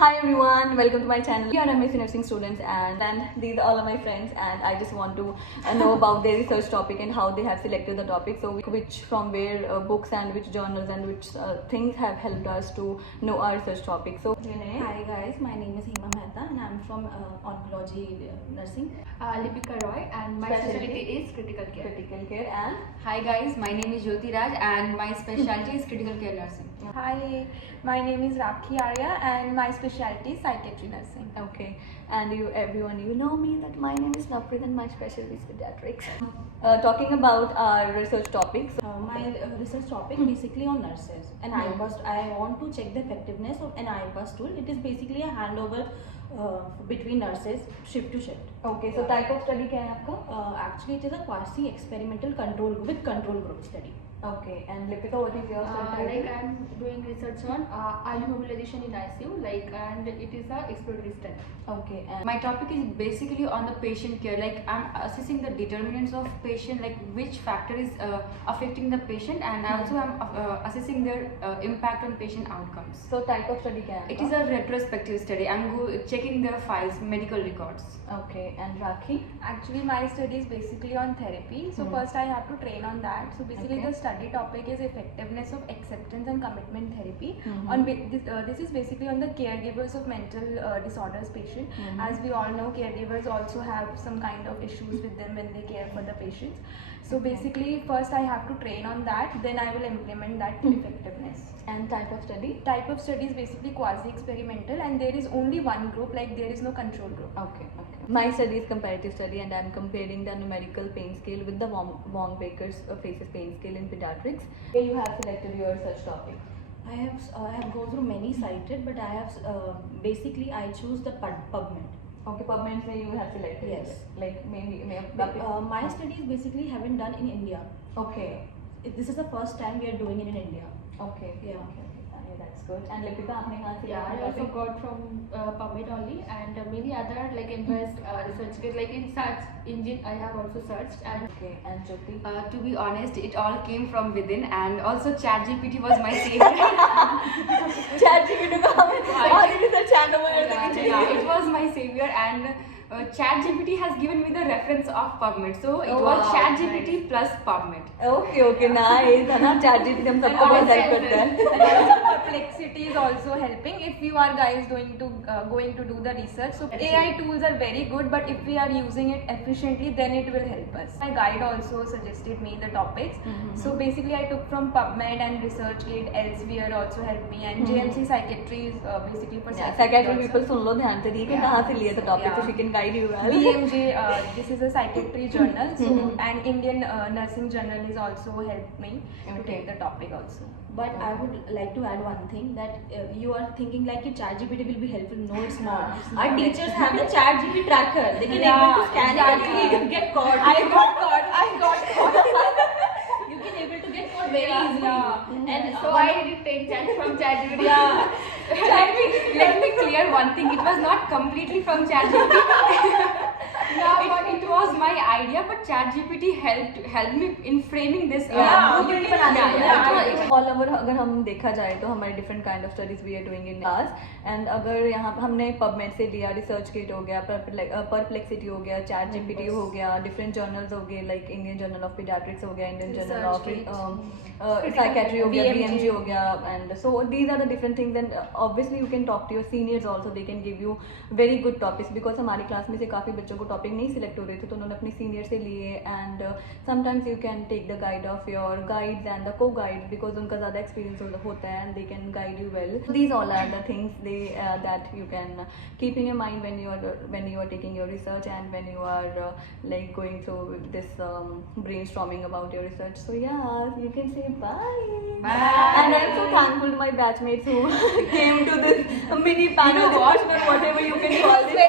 Hi everyone, welcome to my channel. We are MSc Nursing students and these are all of my friends, and I just want to know about their research topic and how they have selected the topic. So which from where books and which journals and which things have helped us to know our research topic. So Hi guys, my name is Hema Mehta and I'm from oncology nursing. Lipika Roy and my specialty is critical care. Critical care. And Hi guys, my name is Jyoti Raj and my specialty is critical care nursing. Hi, my name is Rakhi Arya and my specialty is psychiatry nursing. okay, and everyone, you know me that my name is Nafrid and my specialty is pediatrics. Talking about our research topics. My research topic basically on nurses and I want to check the effectiveness of an iPass tool. It is basically a handover between nurses shift to shift. Okay, so type of study क्या है आपका? Actually, it is a quasi experimental control group study. Okay, and Lipika, what is your study? I'm doing research on early mobilization in ICU, and it is a exploratory study. Okay, and My topic is basically on the patient care. I'm assessing the determinants of patient, which factor is affecting the patient, and also I'm assessing their impact on patient outcomes. so type of study क्या है? It is a retrospective study. I'm checking their files, medical records. Okay, and Rakhi? Actually, my study is basically on therapy. So first I have to train on that. So basically Okay. the study topic is effectiveness of acceptance and commitment therapy. Mhm. This is basically on the caregivers of mental disorders patient. Mhm. As we all know, caregivers also have some kind of issues with them when they care for the patients. So basically first I have to train on that, then I will implement that effectiveness. And type of study? Type of study is basically quasi experimental and there is only one group, like there is no control group. Okay, okay. My study is comparative study, and I'm comparing the numerical pain scale with the Wong-Baker's faces pain scale in pediatrics. Where you have selected your research topic? I have gone through many cited, but I have basically I choose the PubMed. Okay, PubMed से you have selected. Yes. Like maybe My studies basically haven't done in India. Okay. This is the first time we are doing it in India. Okay. Yeah. Okay. That's good. And Lipika, आपने कहाँ से Yeah, I लिया also topic? got from PubMed only, and many other advanced research kits, in search engine I have also searched. And Okay, and Jyoti? to be honest, it all came from within, and also ChatGPT was my savior. ChatGPT को हमें और research handover करने की Yeah, चाहिए. it was my savior, and ChatGPT has given me the reference of PubMed, so it Oh, was wow, ChatGPT plus PubMed. Okay, okay, nice. है ना? ChatGPT हम सबको बहुत help करता है. And also Perplexity is also helping if you are guys going to do the research. So AI tools are very good, but if we are using it efficiently, then it will help us. My guide also suggested me the topics. So basically, I took from PubMed and ResearchGate. Elsevier also helped me, and JMC Psychiatry is basically for Psychiatry also. people सुन लो ध्यान से, ठीक है? कहाँ से लिए the topic, so she can guide you well. BMJ, this is a psychiatry journal, so and Indian Nursing Journal is also helped me to Okay. take the topic also. But I would like to add one thing, that you are thinking like ChatGPT will be helpful. No, it's not. Our teachers have the ChatGPT tracker. They can able to scan it and you can get caught. I got caught. You can able to get caught very easily. And so I did take chat from ChatGPT. Let me clear one thing. It was not completely from ChatGPT. It was my idea, but ChatGPT helped me in framing this. All over अगर हम देखा जाए तो हमारे different kind of studies we are doing in class. And अगर यहाँ हमने PubMed से लिया, रिसर्च किट हो गया, परप्लेक्सिटी हो गया, चैट जीपीटी हो गया, डिफरेंट जर्नल्स हो गए like Indian journal of paediatrics हो गया, इंडियन जर्नल ऑफ साइकेट्री हो गया, बीएमजी हो गया, and so these are the different things. And obviously you can talk to your seniors also, they can give you very good topics, because हमारी class में से काफ़ी बच्चों को टॉपिक नहीं सिलेक्ट हो रहे थे तो उन्होंने अपने सीनियर से लिए. And sometimes you can take the guide of your guides and the co guide, because उनका ज़्यादा एक्सपीरियंस होता है and they can guide you well. These all are the things they that you can keep in your mind when you are taking your research and when you are like going through this brainstorming about your research. So yeah, you can say bye. And I'm so thankful to my batchmates who came to this mini panel discussion or whatever you can call it.